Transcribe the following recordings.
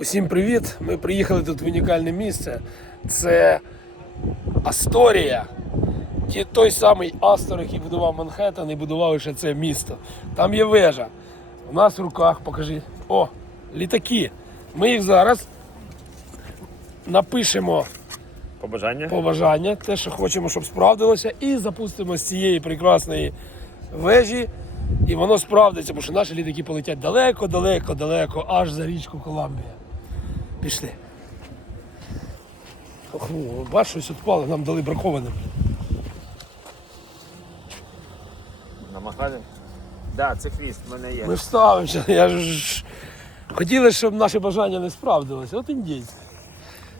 Усім привіт! Ми приїхали тут в унікальне місце. Це Асторія. Ті- Той самий Астор, який будував Манхеттен і будував ще це місто. Там є вежа. У нас в руках, покажи. О, літаки. Ми їх зараз напишемо Побажання? побажання, те, що хочемо, щоб справдилося, і запустимо з цієї прекрасної вежі. І воно справдиться, бо що наші літаки полетять далеко, далеко, далеко, аж за річку Коламбія. Пішли. Ну, бачиш, щось відпало, нам дали бракованим. Намахали? Так, да, це хвіст, в мене є. Ми вставимося. Я ж хотіли, щоб наші бажання не справдилися. От індійці.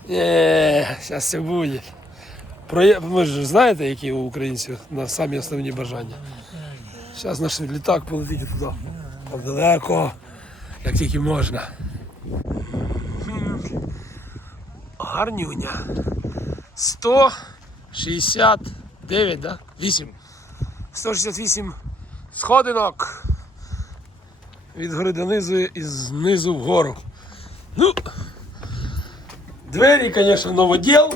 Зараз все буде. Проє... Ви ж знаєте, які у українців на самі основні бажання. Зараз наш літак полетить туди. Там далеко, як тільки можна. Гарнюня. 169, да? 8. 168 сходинок. Від гори донизу і знизу вгору. Ну, двері, звісно, новоділ.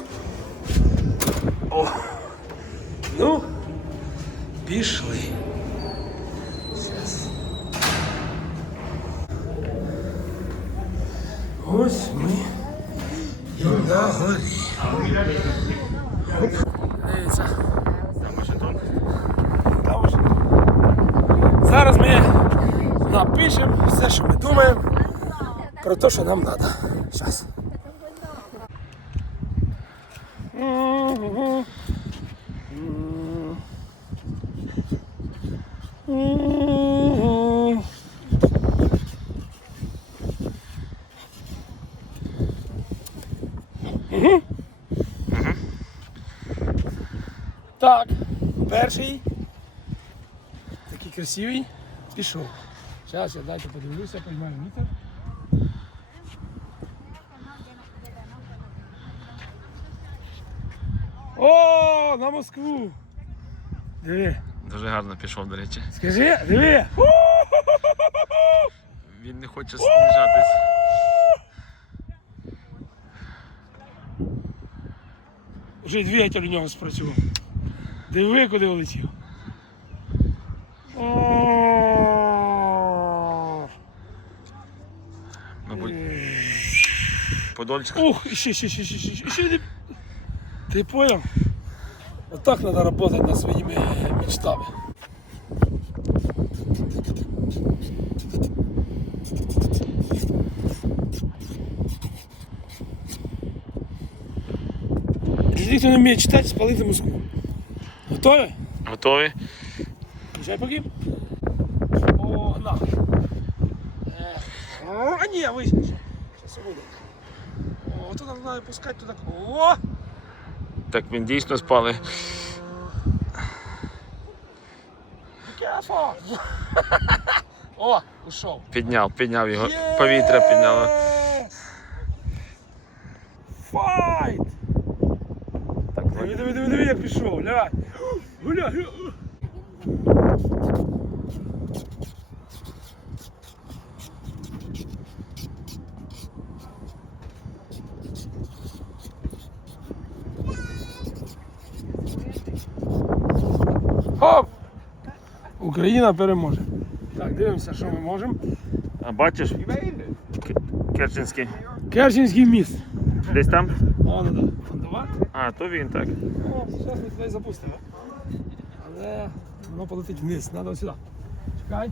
О. Ну, пішли. Ось ми на. Дивіться. Зараз ми напишемо все, що ми думаємо про те, що нам треба. Зараз. Так, перший такий красивий. Пішов. Зараз я дайте подивлюся, поймаю вітер. О, на Москву! Диви. Дуже гарно пішов, до речі. Скажи, диви! Він не хоче сніжатись. Вже двигатель у нього спрацював. Диви, куди влетів. О, Мабуть. Ух, ще, ще, ще, ще, ще, ще, не- Ти понял? Отак треба працювати над своїми мечтами. Тих, хто не вміє читати, спалити Москву. Готові? Готові? Включай поки. О, на. Е, а ні, вийшли. Зараз буде. О, тут треба пускати туди. О! Так він дійсно спали. О, ушов. Підняв, підняв його. Повітря підняло. Файт! Так, Диви, диви, диви, диви, як пішов, глянь. Гуля, гуля. Хоп! Україна переможе. Так, дивимося, що ми можемо. А бачиш? Керченський. Керченський міст. Десь там? О, ну да. А, то він так. О, зараз ми туди запустимо. Але воно полетить вниз, треба сюди. Чекай.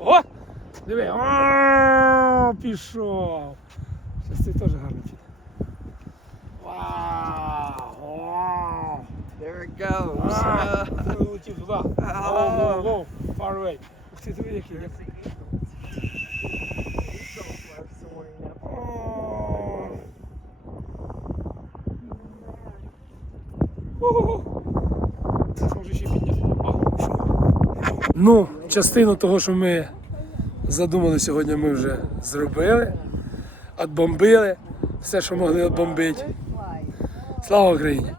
О! Диви! О, пішов! Зараз це теж гарно чути. Вау! Вау! There it goes. А, Летів туди. Воу, воу, воу, far away. Ух ти, диви, який. як- О. Ху-ху-ху. Це ж може ще підняти. О, що? Ну, частину того, що ми задумали сьогодні, ми вже зробили. Отбомбили все, що могли отбомбити. Слава Україні!